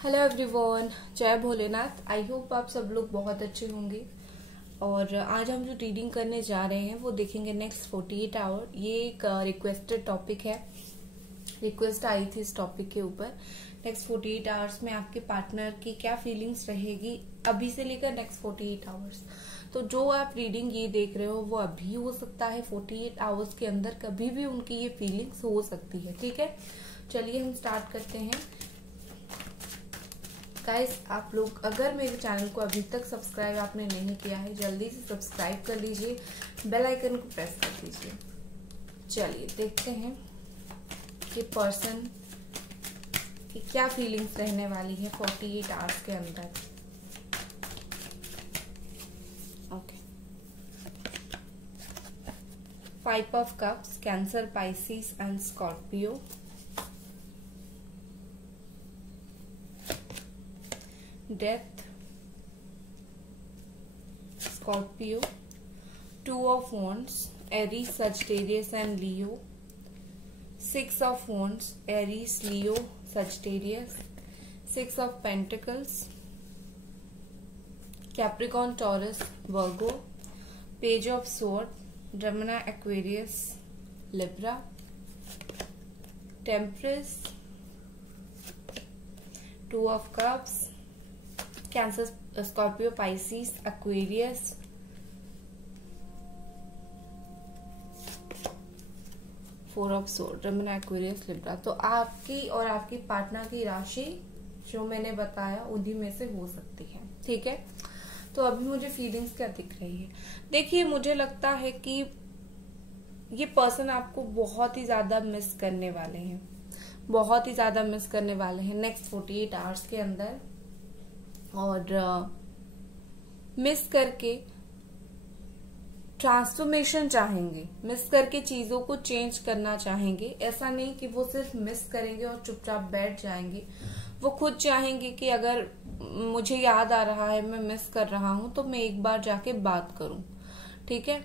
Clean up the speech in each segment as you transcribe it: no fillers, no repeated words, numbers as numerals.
Hello everyone, जय Bholenath. I hope आप सब लोग बहुत अच्छे होंगे। और आज हम जो रीडिंग करने जा रहे हैं वो देखेंगे नेक्स्ट 48 आवर। ये एक रिक्वेस्टेड टॉपिक है, रिक्वेस्ट आई थी इस टॉपिक के ऊपर। नेक्स्ट 48 आवर्स में आपके पार्टनर की क्या फीलिंग्स रहेगी अभी से लेकर नेक्स्ट 48 आवर्स। तो जो आप रीडिंग ये देख रहे हो वो अभी हो सकता है, 48 आवर्स के अंदर कभी भी उनकी ये फीलिंग्स हो सकती है। ठीक है, चलिए हम स्टार्ट करते हैं। गाइस, आप लोग अगर मेरे चैनल को अभी तक सब्सक्राइब आपने नहीं किया है, जल्दी से सब्सक्राइब कर लीजिए, बेल आइकन को प्रेस कर दीजिए। चलिए देखते हैं कि पर्सन की क्या फीलिंग्स रहने वाली है 48 आवर्स के अंदर। Okay, 5 of cups, Cancer, Pisces and Scorpio. Death, Scorpio, 2 of wands, Aries, Sagittarius and Leo. 6 of wands, Aries, Leo, Sagittarius. 6 of pentacles, Capricorn, Taurus, Virgo. Page of sword, Gemini, Aquarius, Libra. Temperance, 2 of cups, Cancer, Scorpio, Pisces, Aquarius. 4 of sword, Gemini, Aquarius, Libra. तो आपकी और आपकी partner की राशि जो मैंने बताया उन्हीं में से हो सकती है। ठीक है, तो अभी मुझे फीलिंग्स क्या दिख रही है। देखिए, मुझे लगता है कि ये पर्सन आपको बहुत ही ज्यादा मिस करने वाले हैं, बहुत ही ज्यादा मिस करने वाले हैं नेक्स्ट 48 आवर्स के अंदर। और मिस करके ट्रांसफॉर्मेशन चाहेंगे, मिस करके चीजों को चेंज करना चाहेंगे। ऐसा नहीं कि वो सिर्फ मिस करेंगे और चुपचाप बैठ जाएंगे। वो खुद चाहेंगे कि अगर मुझे याद आ रहा है, मैं मिस कर रहा हूं, तो मैं एक बार जाके बात करूं। ठीक है,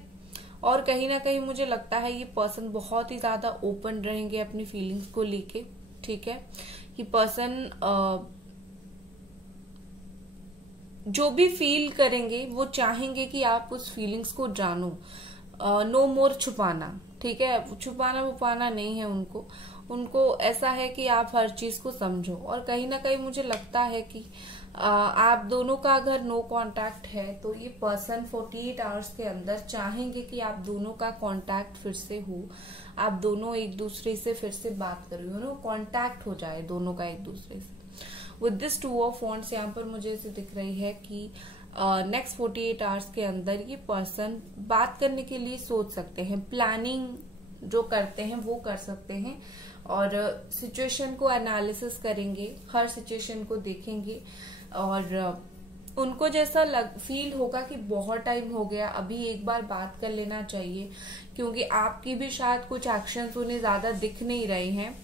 और कहीं ना कहीं मुझे लगता है ये पर्सन बहुत ही ज्यादा ओपन रहेंगे अपनी फीलिंग्स को लेके। ठीक है, ये पर्सन जो भी फील करेंगे वो चाहेंगे कि आप उस फीलिंग्स को जानो। नो मोर छुपाना। ठीक है, छुपाना वुपाना नहीं है उनको। उनको ऐसा है कि आप हर चीज को समझो। और कहीं ना कहीं मुझे लगता है कि आप दोनों का अगर नो कांटेक्ट है तो ये पर्सन 48 आवर्स के अंदर चाहेंगे कि आप दोनों का कांटेक्ट फिर से हो, आप दोनों एक दूसरे से फिर से बात करो, कांटेक्ट हो जाए दोनों का एक दूसरे से। विद दिस 2 ऑफ वॉन्ड्स यहाँ पर मुझे ऐसे दिख रही है कि नेक्स्ट 48 आवर्स के अंदर ये पर्सन बात करने के लिए सोच सकते हैं, प्लानिंग जो करते हैं वो कर सकते हैं। और सिचुएशन को एनालिसिस करेंगे, हर सिचुएशन को देखेंगे। और उनको जैसा फील होगा कि बहुत टाइम हो गया, अभी एक बार बात कर लेना चाहिए। क्योंकि आपकी भी शायद कुछ एक्शंस उन्हें ज्यादा दिख नहीं रहे हैं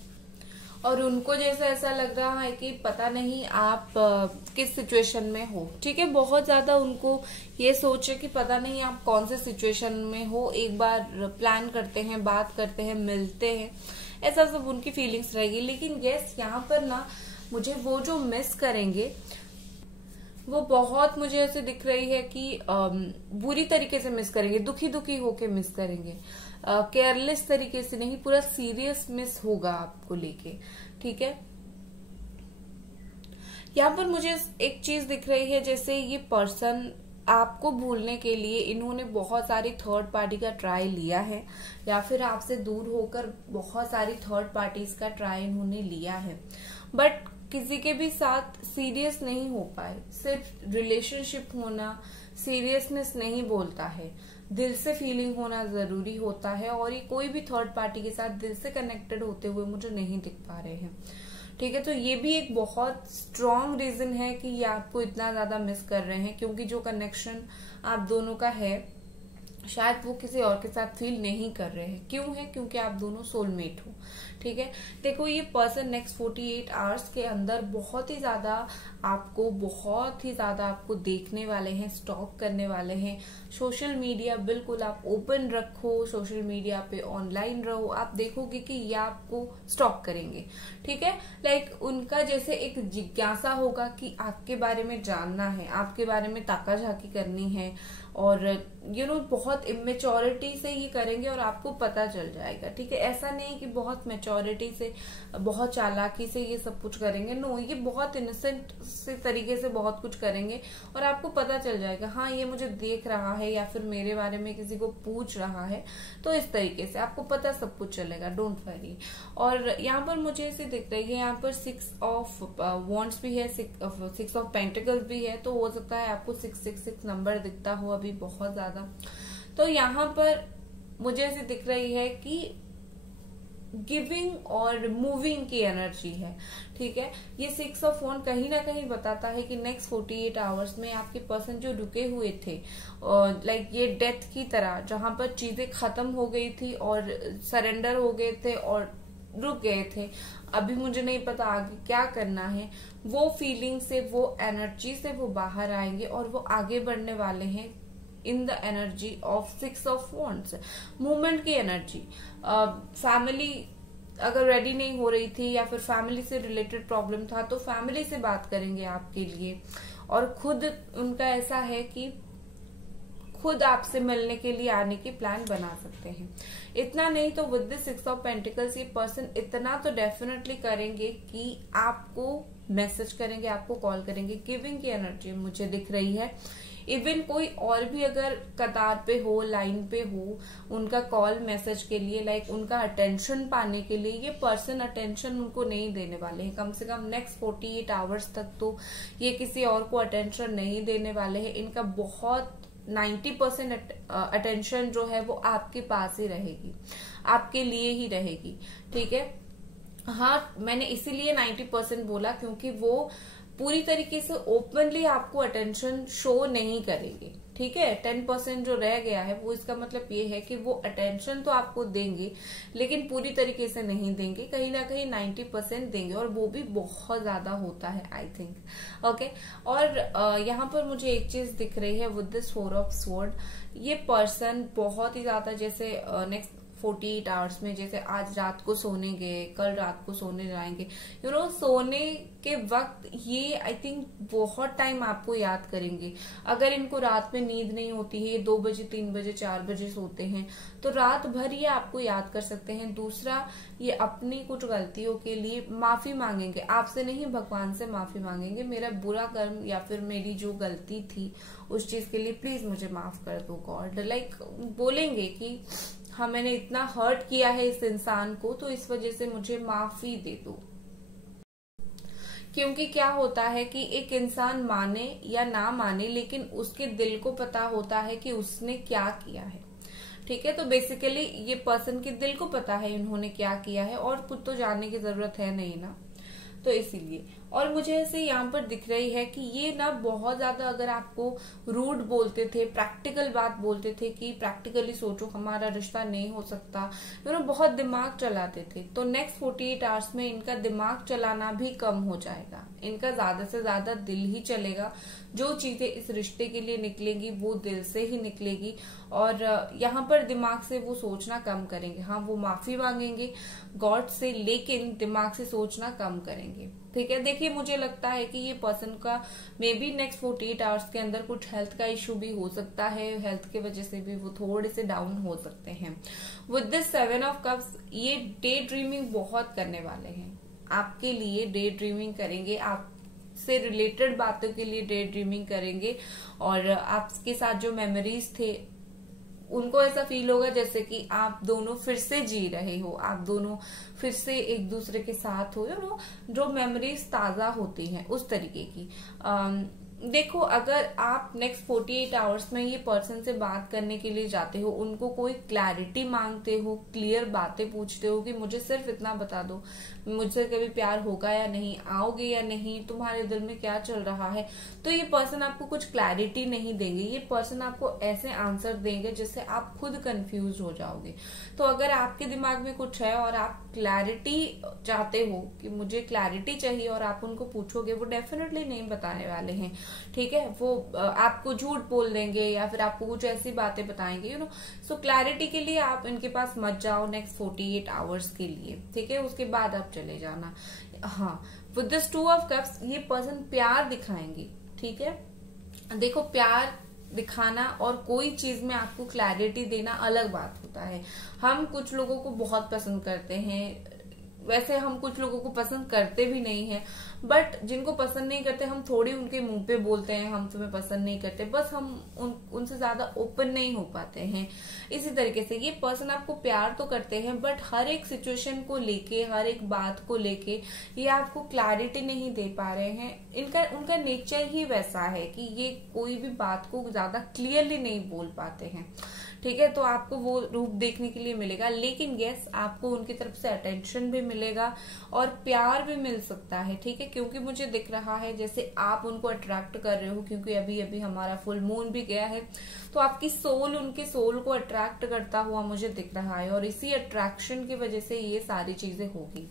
और उनको जैसा ऐसा लग रहा है कि पता नहीं आप किस सिचुएशन में हो। ठीक है, बहुत ज्यादा उनको ये सोचे कि पता नहीं आप कौन से सिचुएशन में हो, एक बार प्लान करते हैं, बात करते हैं, मिलते हैं, ऐसा सब उनकी फीलिंग्स रहेगी। लेकिन यस, यहाँ पर ना मुझे वो जो मिस करेंगे वो बहुत मुझे ऐसे दिख रही है कि बुरी तरीके से मिस करेंगे, दुखी दुखी होके मिस करेंगे, केयरलेस तरीके से नहीं, पूरा सीरियस मिस होगा आपको लेके। ठीक है, यहाँ पर मुझे एक चीज दिख रही है, जैसे ये पर्सन आपको भूलने के लिए इन्होंने बहुत सारी थर्ड पार्टी का ट्राई लिया है, या फिर आपसे दूर होकर बहुत सारी थर्ड पार्टीज का ट्राई इन्होंने लिया है, बट किसी के भी साथ सीरियस नहीं हो पाए। सिर्फ रिलेशनशिप होना सीरियसनेस नहीं बोलता है, दिल से फीलिंग होना जरूरी होता है। और ये कोई भी थर्ड पार्टी के साथ दिल से कनेक्टेड होते हुए मुझे नहीं दिख पा रहे हैं। ठीक है, तो ये भी एक बहुत स्ट्रॉन्ग रीजन है कि ये आपको इतना ज्यादा मिस कर रहे हैं, क्योंकि जो कनेक्शन आप दोनों का है शायद वो किसी और के साथ फील नहीं कर रहे हैं। क्यों है? क्योंकि आप दोनों सोलमेट हो। ठीक है, देखो ये पर्सन नेक्स्ट 48 आवर्स के अंदर बहुत ही ज्यादा आपको देखने वाले हैं, स्टॉक करने वाले हैं। सोशल मीडिया बिल्कुल आप ओपन रखो, सोशल मीडिया पे ऑनलाइन रहो, आप देखोगे कि ये आपको स्टॉक करेंगे। ठीक है, लाइक उनका जैसे एक जिज्ञासा होगा कि आपके बारे में जानना है, आपके बारे में ताका झाकी करनी है, और बहुत इमेच्योरिटी से ये करेंगे और आपको पता चल जाएगा। ठीक है, ऐसा नहीं कि बहुत मैच्योरिटी से, बहुत चालाकी से ये सब कुछ करेंगे। नो, ये बहुत इनोसेंट से तरीके से बहुत कुछ करेंगे और आपको पता चल जाएगा, हाँ ये मुझे देख रहा है या फिर मेरे बारे में किसी को पूछ रहा है। तो इस तरीके से आपको पता सब कुछ चलेगा, डोंट वरी। और यहाँ पर मुझे ऐसे दिख रही है, यहाँ पर 6 ऑफ वॉन्ड्स भी है, 6 ऑफ पेंटिकल्स भी है। तो हो सकता है आपको 666 नंबर दिखता हो अभी बहुत ज्यादा। तो यहाँ पर मुझे ऐसे दिख रही है कि गिविंग और मूविंग की एनर्जी है। ठीक है, ये 6 ऑफ वॉन्ड कहीं ना कहीं बताता है कि नेक्स्ट 48 आवर्स में आपके पर्सन जो रुके हुए थे, लाइक ये डेथ की तरह, जहां पर चीजें खत्म हो गई थी और सरेंडर हो गए थे और रुक गए थे, अभी मुझे नहीं पता आगे क्या करना है, वो फीलिंग से, वो एनर्जी से वो बाहर आएंगे और वो आगे बढ़ने वाले हैं in the energy of 6 of wands, movement की एनर्जी। फैमिली अगर रेडी नहीं हो रही थी या फिर फैमिली से रिलेटेड प्रॉब्लम था तो फैमिली से बात करेंगे आपके लिए, और खुद उनका ऐसा है कि खुद आपसे मिलने के लिए आने की प्लान बना सकते हैं। इतना नहीं तो विद दिस 6 ऑफ पेंटिकल्स ये पर्सन इतना तो डेफिनेटली करेंगे कि आपको मैसेज करेंगे, आपको कॉल करेंगे। गिविंग की एनर्जी मुझे दिख रही है। इवन कोई और भी अगर कतार पे हो, लाइन पे हो, उनका कॉल मैसेज के लिए, लाइक उनका अटेंशन पाने के लिए, ये पर्सन अटेंशन उनको नहीं देने वाले हैं। कम से कम नेक्स्ट 48 आवर्स तक तो ये किसी और को अटेंशन नहीं देने वाले हैं। इनका बहुत 90% अटेंशन जो है वो आपके पास ही रहेगी, आपके लिए ही रहेगी। ठीक है, हाँ मैंने इसीलिए 90% बोला क्योंकि वो पूरी तरीके से ओपनली आपको अटेंशन शो नहीं करेंगे। ठीक है, 10% जो रह गया है वो इसका मतलब ये है कि वो अटेंशन तो आपको देंगे लेकिन पूरी तरीके से नहीं देंगे, कहीं ना कहीं 90% देंगे, और वो भी बहुत ज्यादा होता है आई थिंक। ओके, और यहाँ पर मुझे एक चीज दिख रही है विद दिस 4 ऑफ स्वॉर्ड, ये पर्सन बहुत ही ज्यादा जैसे नेक्स्ट 48 आवर्स में, जैसे आज रात को सोने गए, कल रात को सोने जाएंगे, सोने के वक्त ये आई थिंक बहुत टाइम आपको याद करेंगे। अगर इनको रात में नींद नहीं होती है, ये 2 बजे 3 बजे 4 बजे सोते हैं, तो रात भर ये आपको याद कर सकते हैं। दूसरा, ये अपनी कुछ गलतियों के लिए माफी मांगेंगे, आपसे नहीं भगवान से माफी मांगेंगे। मेरा बुरा कर्म या फिर मेरी जो गलती थी उस चीज के लिए प्लीज मुझे माफ कर दो गॉड, लाइक बोलेंगे कि हाँ मैंने इतना हर्ट किया है इस इंसान को, तो इस वजह से मुझे माफी दे दो। क्योंकि क्या होता है कि एक इंसान माने या ना माने, लेकिन उसके दिल को पता होता है कि उसने क्या किया है। ठीक है, तो बेसिकली ये पर्सन के दिल को पता है इन्होंने क्या किया है, और कुछ तो जानने की जरूरत है नहीं ना, तो इसीलिए। और मुझे ऐसे यहाँ पर दिख रही है कि ये ना बहुत ज्यादा अगर आपको रूड बोलते थे, प्रैक्टिकल बात बोलते थे कि प्रैक्टिकली सोचो हमारा रिश्ता नहीं हो सकता, बहुत दिमाग चलाते थे, तो नेक्स्ट 48 आवर्स में इनका दिमाग चलाना भी कम हो जाएगा। इनका ज्यादा से ज्यादा दिल ही चलेगा। जो चीजें इस रिश्ते के लिए निकलेंगी वो दिल से ही निकलेगी, और यहाँ पर दिमाग से वो सोचना कम करेंगे। हाँ वो माफी मांगेंगे गॉड से, लेकिन दिमाग से सोचना कम करेंगे। ठीक है, देखिए मुझे लगता है कि ये पर्सन का मे बी नेक्स्ट 48 आवर्स के अंदर कुछ हेल्थ का इश्यू भी हो सकता है, हेल्थ की वजह से भी वो थोड़े से डाउन हो सकते हैं। विद दिस 7 ऑफ कप्स, ये डे ड्रीमिंग बहुत करने वाले हैं आपके लिए, डे ड्रीमिंग करेंगे, आपसे रिलेटेड बातों के लिए डे ड्रीमिंग करेंगे, और आपके साथ जो मेमोरीज थे उनको ऐसा फील होगा जैसे कि आप दोनों फिर से जी रहे हो, आप दोनों फिर से एक दूसरे के साथ हो, जो मेमोरीज ताजा होती हैं उस तरीके की। देखो, अगर आप नेक्स्ट 48 आवर्स में ये पर्सन से बात करने के लिए जाते हो, उनको कोई क्लैरिटी मांगते हो, क्लियर बातें पूछते हो कि मुझे सिर्फ इतना बता दो, मुझसे कभी प्यार होगा या नहीं, आओगे या नहीं, तुम्हारे दिल में क्या चल रहा है, तो ये पर्सन आपको कुछ क्लैरिटी नहीं देंगे। ये पर्सन आपको ऐसे आंसर देंगे जिससे आप खुद कंफ्यूज हो जाओगे। तो अगर आपके दिमाग में कुछ है और आप क्लैरिटी चाहते हो कि मुझे क्लैरिटी चाहिए, और आप उनको पूछोगे, वो डेफिनेटली नहीं बताने वाले हैं। ठीक है, वो आपको झूठ बोल देंगे या फिर आपको कुछ ऐसी बातें बताएंगे, सो क्लैरिटी के लिए आप इनके पास मत जाओ नेक्स्ट 48 आवर्स के लिए। ठीक है, उसके बाद आप चले जाना। हाँ, विद दिस 2 ऑफ कप्स ये पर्सन प्यार दिखाएंगे। ठीक है, देखो, प्यार दिखाना और कोई चीज में आपको क्लैरिटी देना अलग बात होता है। हम कुछ लोगों को बहुत पसंद करते हैं, वैसे हम कुछ लोगों को पसंद करते भी नहीं है, बट जिनको पसंद नहीं करते हम थोड़ी उनके मुंह पे बोलते हैं हम तुम्हें पसंद नहीं करते, बस हम उनसे ज्यादा ओपन नहीं हो पाते हैं। इसी तरीके से ये पर्सन आपको प्यार तो करते हैं, बट हर एक सिचुएशन को लेके, हर एक बात को लेके ये आपको क्लैरिटी नहीं दे पा रहे हैं। उनका नेचर ही वैसा है कि ये कोई भी बात को ज्यादा क्लियरली नहीं बोल पाते हैं। ठीक है, तो आपको वो रूप देखने के लिए मिलेगा, लेकिन यस, आपको उनकी तरफ से अटेंशन भी मिलेगा और प्यार भी मिल सकता है। ठीक है, क्योंकि मुझे दिख रहा है जैसे आप उनको अट्रैक्ट कर रहे हो, क्योंकि अभी अभी हमारा फुल मून भी गया है, तो आपकी सोल उनके सोल को अट्रैक्ट करता हुआ मुझे दिख रहा है, और इसी अट्रैक्शन की वजह से ये सारी चीजें होगी।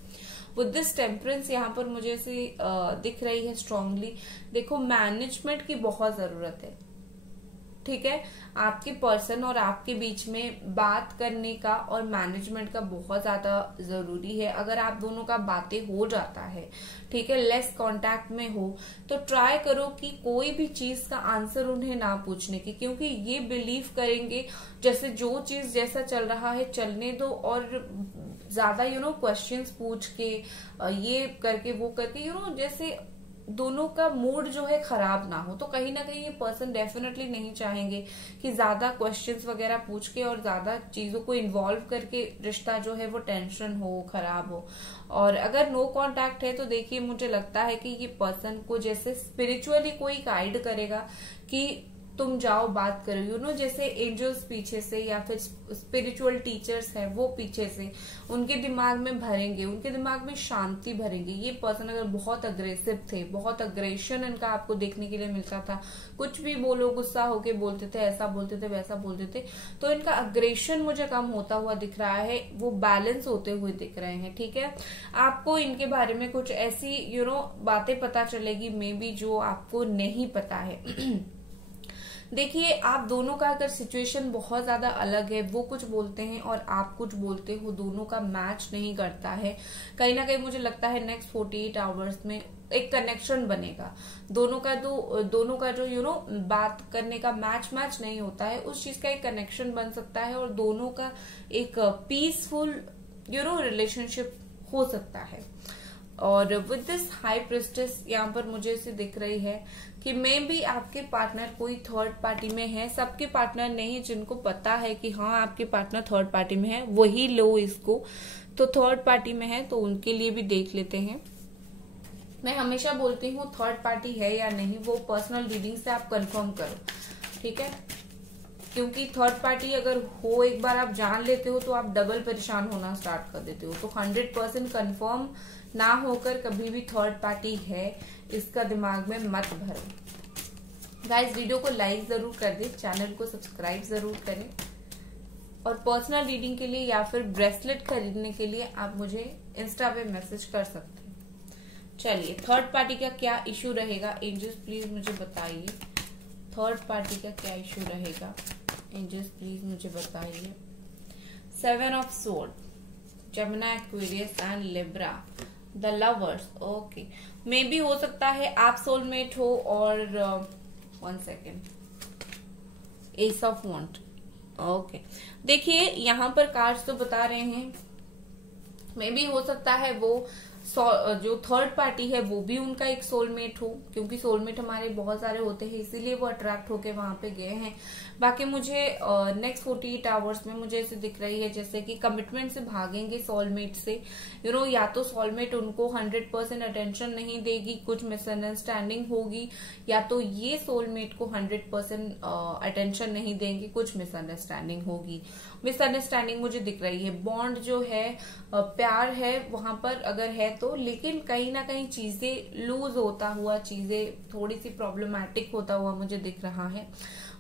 विद दिस टेम्परेंस यहाँ पर मुझे ऐसे दिख रही है स्ट्रांगली। देखो, मैनेजमेंट की बहुत जरूरत है। ठीक है, आपके पर्सन और आपके बीच में बात करने का और मैनेजमेंट का बहुत ज्यादा जरूरी है। अगर आप दोनों का बातें हो जाता है, ठीक है, लेस कांटेक्ट में हो, तो ट्राई करो कि कोई भी चीज का आंसर उन्हें ना पूछने की, क्योंकि ये बिलीव करेंगे जैसे जो चीज जैसा चल रहा है चलने दो, और ज्यादा क्वेश्चंस पूछ के ये करके वो करके जैसे दोनों का मूड जो है खराब ना हो। तो कहीं ना कहीं ये पर्सन डेफिनेटली नहीं चाहेंगे कि ज्यादा क्वेश्चंस वगैरह पूछ के और ज्यादा चीजों को इन्वॉल्व करके रिश्ता जो है वो टेंशन हो, खराब हो। और अगर नो कांटेक्ट है तो देखिए, मुझे लगता है कि ये पर्सन को जैसे स्पिरिचुअली कोई गाइड करेगा कि तुम जाओ बात करो, जैसे एंजल्स पीछे से या फिर स्पिरिचुअल टीचर्स हैं वो पीछे से उनके दिमाग में भरेंगे, उनके दिमाग में शांति भरेंगे। ये पर्सन अगर बहुत अग्रेसिव थे, बहुत अग्रेशन इनका आपको देखने के लिए मिलता था, कुछ भी बोलो गुस्सा होके बोलते थे, ऐसा बोलते थे, वैसा बोलते थे, तो इनका अग्रेशन मुझे कम होता हुआ दिख रहा है, वो बैलेंस होते हुए दिख रहे हैं। ठीक है, आपको इनके बारे में कुछ ऐसी बातें पता चलेगी मे बी जो आपको नहीं पता है। देखिए, आप दोनों का अगर सिचुएशन बहुत ज्यादा अलग है, वो कुछ बोलते हैं और आप कुछ बोलते हो, दोनों का मैच नहीं करता है, कहीं ना कहीं मुझे लगता है नेक्स्ट 48 आवर्स में एक कनेक्शन बनेगा। दोनों का जो बात करने का मैच नहीं होता है, उस चीज का एक कनेक्शन बन सकता है और दोनों का एक पीसफुल रिलेशनशिप हो सकता है। और विद दिस हाई प्रिस्टेस यहाँ पर मुझे इसे दिख रही है कि मे बी आपके पार्टनर कोई थर्ड पार्टी में है। सबके पार्टनर नहीं, जिनको पता है कि हाँ आपके पार्टनर थर्ड पार्टी में है वही लो इसको, तो थर्ड पार्टी में है तो उनके लिए भी देख लेते हैं। मैं हमेशा बोलती हूँ थर्ड पार्टी है या नहीं वो पर्सनल रीडिंग से आप कंफर्म करो। ठीक है, क्योंकि थर्ड पार्टी अगर हो, एक बार आप जान लेते हो तो आप डबल परेशान होना स्टार्ट कर देते हो। तो 100% कंफर्म ना होकर कभी भी थर्ड पार्टी है इसका दिमाग में मत भरो। गाइस, वीडियो को लाइक जरूर कर दे, चैनल को सब्सक्राइब जरूर करें, और पर्सनल रीडिंग के लिए या फिर ब्रेसलेट खरीदने के लिए आप मुझे इंस्टा पे मैसेज कर सकते हैं। चलिए, थर्ड पार्टी का क्या इश्यू रहेगा, एंजल्स प्लीज मुझे बताइए। थर्ड पार्टी का क्या इश्यू रहेगा, एंजल्स प्लीज मुझे बताइए। 7 of sword, Jamuna, Aquarius and Libra, the lovers. Okay, may be हो सकता है आप सोलमेट हो, और 1 second, S of want. Okay, देखिए यहाँ पर कार्ड्स तो बता रहे हैं मे बी हो सकता है वो जो थर्ड पार्टी है वो भी उनका एक सोलमेट हो, क्योंकि सोलमेट हमारे बहुत सारे होते हैं, इसीलिए वो अट्रैक्ट होके वहां पे गए हैं। बाकी मुझे नेक्स्ट 48 आवर्स में मुझे ऐसे दिख रही है जैसे कि कमिटमेंट से भागेंगे सोलमेट से। या तो सोलमेट उनको 100% अटेंशन नहीं देगी, कुछ मिसअंडरस्टैंडिंग होगी, या तो ये सोलमेट को 100% अटेंशन नहीं देंगे, कुछ मिसअंडरस्टैंडिंग होगी। मिसअंडरस्टैंडिंग मुझे दिख रही है, बॉन्ड जो है प्यार है वहां पर अगर है तो, लेकिन कहीं ना कहीं चीजें लूज होता हुआ, चीजें थोड़ी सी प्रॉब्लमैटिक होता हुआ मुझे दिख रहा है।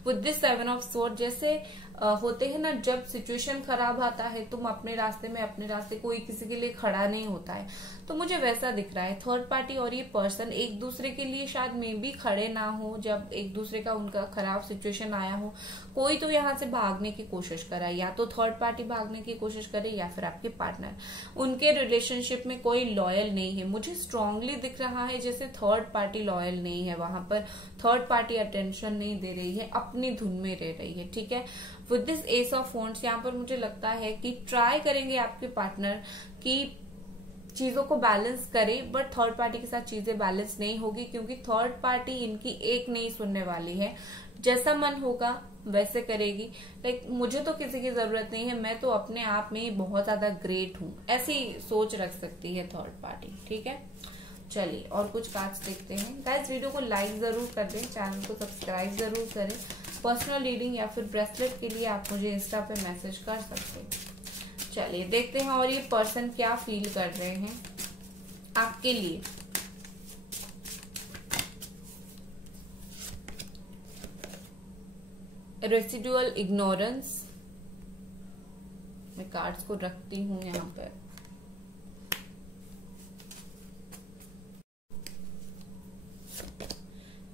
विद दिस 7 ऑफ स्वॉर्ड, जैसे होते हैं ना, जब सिचुएशन खराब आता है तुम अपने रास्ते कोई किसी के लिए खड़ा नहीं होता है, तो मुझे वैसा दिख रहा है। थर्ड पार्टी और ये पर्सन एक दूसरे के लिए शायद में भी खड़े ना हो, जब एक दूसरे का उनका खराब सिचुएशन आया हो, कोई तो यहाँ से भागने की कोशिश करे, या तो थर्ड पार्टी भागने की कोशिश करे या फिर आपके पार्टनर। उनके रिलेशनशिप में कोई लॉयल नहीं है, मुझे स्ट्रांगली दिख रहा है जैसे थर्ड पार्टी लॉयल नहीं है, वहां पर थर्ड पार्टी अटेंशन नहीं दे रही है, अपनी धुन में रह रही है। ठीक है, with this S of wands यहाँ पर मुझे लगता है कि ट्राई करेंगे आपके पार्टनर की चीजों को बैलेंस करे, बट थर्ड पार्टी के साथ चीजें बैलेंस नहीं होगी, क्योंकि थर्ड पार्टी इनकी एक नहीं सुनने वाली है। जैसा मन होगा वैसे करेगी, लाइक मुझे तो किसी की जरूरत नहीं है, मैं तो अपने आप में ही बहुत ज्यादा ग्रेट हूँ, ऐसी सोच रख सकती है थर्ड पार्टी। ठीक है, चलिए और कुछ कार्ड्स देखते हैं। गाइस वीडियो को लाइक जरूर कर दें, चैनल को सब्सक्राइब जरूर करें। पर्सनल रीडिंग या फिर ब्रेसलेट के लिए आप मुझे इंस्टा पे मैसेज कर सकते हैं। चलिए देखते हैं और ये पर्सन क्या फील कर रहे हैं आपके लिए। रेसिडुअल इग्नोरेंस, मैं कार्ड्स को रखती हूं यहाँ पर।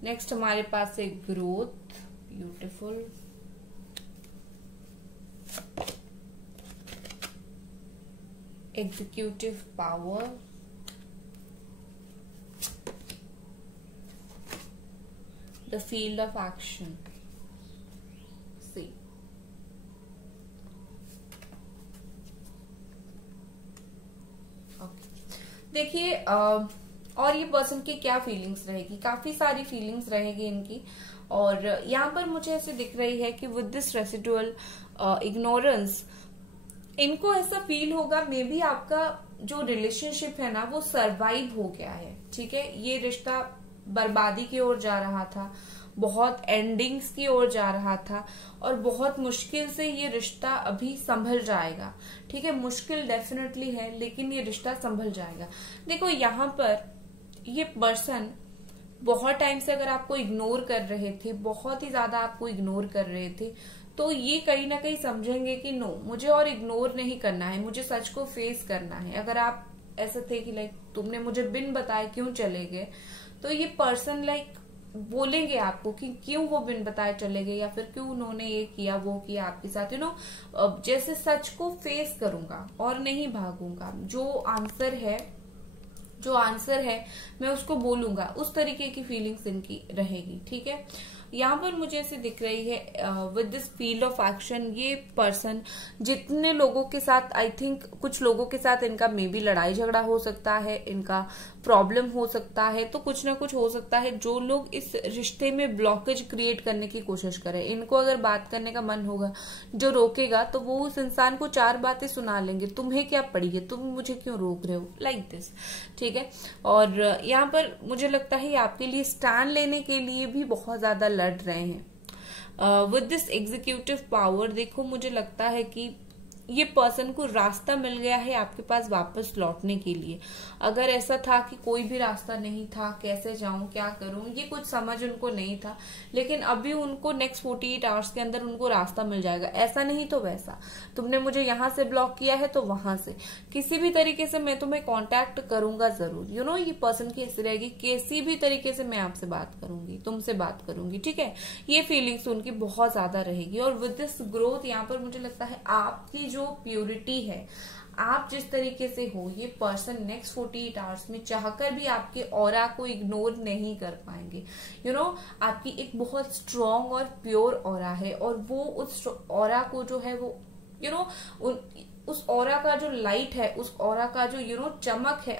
नेक्स्ट हमारे पास है growth, beautiful. Executive power, the field of action, see. देखिए और ये पर्सन की क्या फीलिंग्स रहेगी, काफी सारी फीलिंग्स रहेगी इनकी। और यहाँ पर मुझे ऐसे दिख रही है कि विद दिस रेसिडुअल इग्नोरेंस इनको ऐसा फील होगा मे बी आपका जो रिलेशनशिप है ना वो सरवाइव हो गया है। ठीक है, ये रिश्ता बर्बादी की ओर जा रहा था, बहुत एंडिंग्स की ओर जा रहा था, और बहुत मुश्किल से ये रिश्ता अभी संभल जाएगा। ठीक है, मुश्किल डेफिनेटली है, लेकिन ये रिश्ता संभल जाएगा। देखो यहाँ पर ये पर्सन बहुत टाइम से अगर आपको इग्नोर कर रहे थे, बहुत ही ज्यादा आपको इग्नोर कर रहे थे, तो ये कहीं ना कहीं समझेंगे कि नो, मुझे और इग्नोर नहीं करना है, मुझे सच को फेस करना है। अगर आप ऐसे थे कि लाइक तुमने मुझे बिन बताए क्यों चले गए, तो ये पर्सन लाइक बोलेंगे आपको कि क्यों वो बिन बताए चले गए, या फिर क्यों उन्होंने ये किया वो किया आपके साथ। जैसे सच को फेस करूंगा और नहीं भागूंगा, जो आंसर है मैं उसको बोलूंगा, उस तरीके की फीलिंग्स इनकी रहेगी। ठीक है, यहाँ पर मुझे ऐसे दिख रही है with this field of action, ये पर्सन जितने लोगों के साथ, आई थिंक कुछ लोगों के साथ इनका मे बी लड़ाई झगड़ा हो सकता है, इनका प्रॉब्लम हो सकता है, तो कुछ ना कुछ हो सकता है। जो लोग इस रिश्ते में ब्लॉकेज क्रिएट करने की कोशिश करें, इनको अगर बात करने का मन होगा, जो रोकेगा तो वो उस इंसान को 4 बातें सुना लेंगे, तुम्हें क्या पड़ी है, तुम मुझे क्यों रोक रहे हो, लाइक दिस। ठीक है, और यहाँ पर मुझे लगता है आपके लिए स्टैंड लेने के लिए भी बहुत ज्यादा लड़ रहे हैं। विद दिस एग्जीक्यूटिव पावर, देखो मुझे लगता है कि ये पर्सन को रास्ता मिल गया है आपके पास वापस लौटने के लिए। अगर ऐसा था कि कोई भी रास्ता नहीं था, कैसे जाऊं, क्या करूं, ये कुछ समझ उनको नहीं था, लेकिन अभी उनको नेक्स्ट 48 आवर्स के अंदर उनको रास्ता मिल जाएगा। ऐसा नहीं तो वैसा, तुमने मुझे यहाँ से ब्लॉक किया है तो वहां से किसी भी तरीके से मैं तुम्हें कॉन्टैक्ट करूंगा जरूर। ये पर्सन की ऐसी रहेगी, किसी भी तरीके से मैं आपसे बात करूंगी, तुमसे बात करूंगी। ठीक है, ये फीलिंग्स उनकी बहुत ज्यादा रहेगी। और विद दिस ग्रोथ, यहाँ पर मुझे लगता है आपकी जो प्योरिटी है, आप जिस तरीके से हो, ये पर्सन नेक्स्ट 48 आवर्स में चाहकर भी आपके ऑरा को इग्नोर नहीं कर पाएंगे। आपकी एक बहुत स्ट्रॉन्ग और प्योर ऑरा है, और वो उस ऑरा को जो है वो उस ऑरा का जो लाइट है, उस ऑरा का जो चमक है,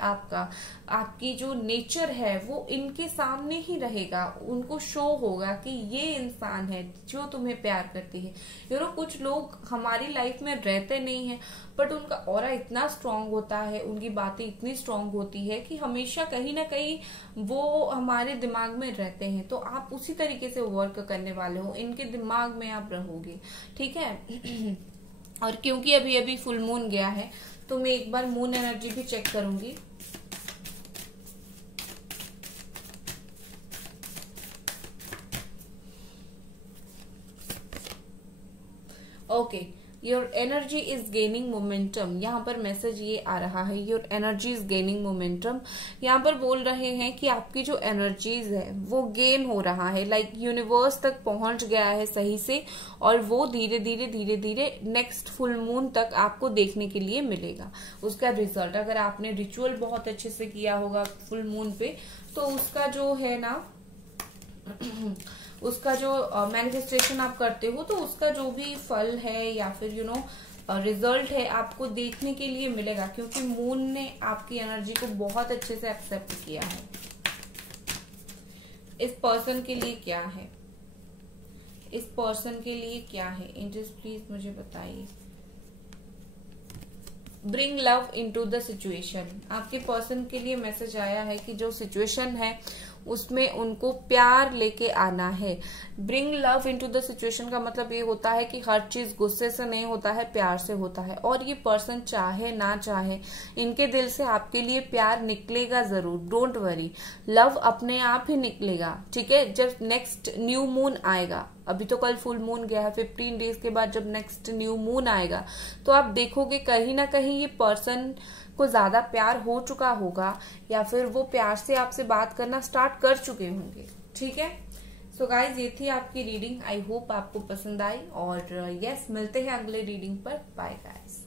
आपकी जो नेचर है वो इनके सामने ही रहेगा। उनको शो होगा कि ये इंसान है जो तुम्हें प्यार करती है। कुछ लोग हमारी लाइफ में रहते नहीं है, बट उनका ऑरा इतना स्ट्रांग होता है, उनकी बातें इतनी स्ट्रांग होती है कि हमेशा कहीं ना कहीं वो हमारे दिमाग में रहते हैं। तो आप उसी तरीके से वर्क करने वाले हो, इनके दिमाग में आप रहोगे, ठीक है। और क्योंकि अभी अभी फुल मून गया है, तो मैं एक बार मून एनर्जी भी चेक करूंगी। Okay, your energy is gaining momentum. यहाँ पर मैसेज ये आ रहा है, your energy is gaining momentum. यहाँ पर बोल रहे हैं कि आपकी जो एनर्जीज है वो गेन हो रहा है, लाइक यूनिवर्स तक पहुंच गया है सही से, और वो धीरे धीरे धीरे धीरे नेक्स्ट फुल मून तक आपको देखने के लिए मिलेगा उसका रिजल्ट। अगर आपने रिचुअल बहुत अच्छे से किया होगा फुल मून पे, तो उसका जो है ना उसका जो मैनिफेस्टेशन आप करते हो, तो उसका जो भी फल है या फिर रिजल्ट है आपको देखने के लिए मिलेगा, क्योंकि मून ने आपकी एनर्जी को बहुत अच्छे से एक्सेप्ट किया है। इस पर्सन के लिए क्या है, इस पर्सन के लिए क्या है, इंटरेस्ट प्लीज मुझे बताइए। Bring love into the situation. आपके पर्सन के लिए मैसेज आया है कि जो सिचुएशन है उसमें उनको प्यार लेके आना है। Bring love into the situation का मतलब ये होता है कि हर चीज गुस्से से नहीं होता है, प्यार से होता है। और ये पर्सन चाहे ना चाहे, इनके दिल से आपके लिए प्यार निकलेगा जरूर, डोंट वरी। लव अपने आप ही निकलेगा, ठीक है। जब नेक्स्ट न्यू मून आएगा, अभी तो कल फुल मून गया है, 15 डेज के बाद जब नेक्स्ट न्यू मून आएगा, तो आप देखोगे कहीं ना कहीं ये पर्सन को ज्यादा प्यार हो चुका होगा, या फिर वो प्यार से आपसे बात करना स्टार्ट कर चुके होंगे, ठीक है। सो गाइज, ये थी आपकी रीडिंग। आई होप आपको पसंद आई, और यस, मिलते हैं अगले रीडिंग पर। Bye guys.